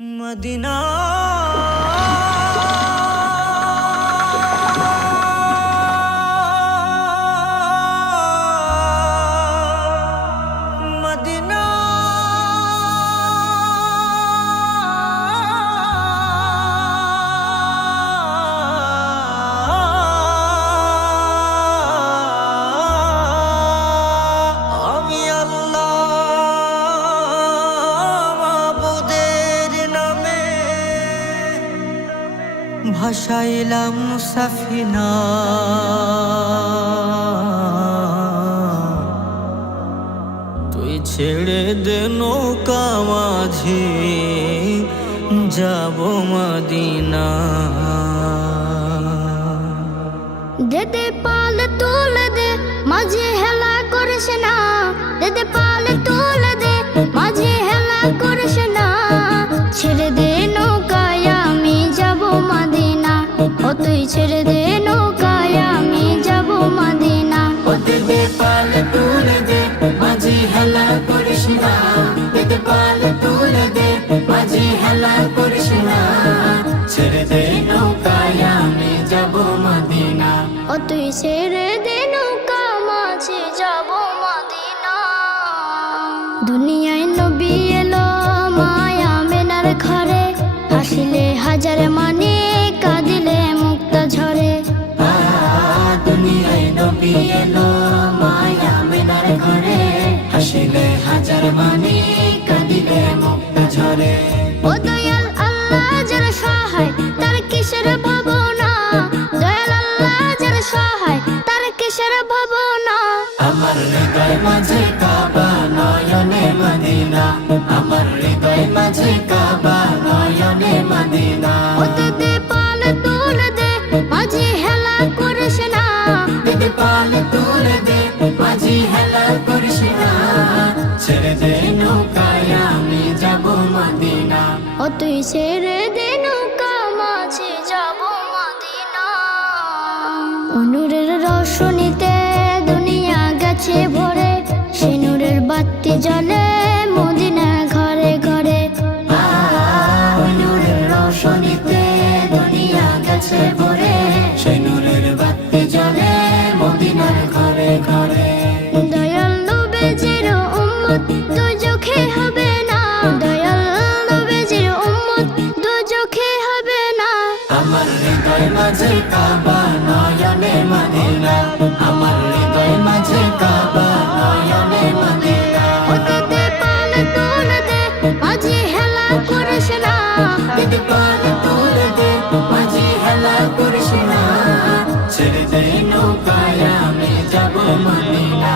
Medina Medina আমি আল্লাহ মাবুদের নামে ভাসাইলাম সাফিনা, তুই ছেড়ে দে নৌকা মাঝি যাব মদিনা। দেদে পাল তুলে দে মাঝে হেলা করিস না, দেদে পাল তুলে দে মাঝে হেলা করিস না। ছেড়ে দে নৌকায় আমি যাব মদিনা, ও তুই ছেড়ে দে নৌকায় আমি যাব মদিনা। ও দেদে পাল তুলে দে মাঝি হেলা করিস না, দেদে পাল তুলে দে মাঝি হেলা করিস না। ছেড়ে দে নৌকায় আমি যাব মদিনা, ও তুই ছেড়ে দে নৌকা মাঝে যাব মদিনা। দুনিয়ায় নবী এলো মায়া মেনার ঘরে, হাসিলে হাজার মানে কাঁদিলে মুক্তা ঝরে। দুনিয়ায় নবী এলো মায়া মেনার ঘরে, হাসিলে হাজার মানে কাঁদিলে মুক্তা ঝরে। ও দয়াল আল্লাহ যার সহায় তার কিসের ভাবনা, দয়াল আল্লাহ যার সহায় তার কিসের ভাবনা। আমার হৃদয় মাঝে কাবা নয়নে মদিনা, আমার হৃদয় মাঝে কাবা নয়নে মদিনা। ও দেদে পাল তুলে দে মাঝে হেলা করিস না, দেদে পাল তুলে দে মাঝি হেলা করিস না। ছেড়ে দে নৌকায় আমি যাব মদিনা, ও তুই ছেড়ে দে নৌকা মাঝে যাব মদিনা। নূরের রোশনীতে দুনিয়া গেছে ভরে, সে নূরের বাতি জ্বলে মদিনা ঘরে ঘরে। নূরের রোশনীতে দুনিয়া গেছে ভরে, সেই নূরের বাতি জ্বলে মদিনার ঘরে ঘরে। দয়াল নবীজির উম্মত দুজখে হবে না, দয়াল নবীজির উম্মত দুজখে হবে না। আমার হৃদয় মাঝে কাবা নয়নে মদিনা, আমার হৃদয় মাঝে কাবা নয়নে মদিনা। ও দেদে পাল তুলে দে মাঝে হেলা করিস না, দেদে পাল তুলে দে মাঝি হেলা করিস না। ছেড়ে দে নৌকায় আমি যাব মদিনা,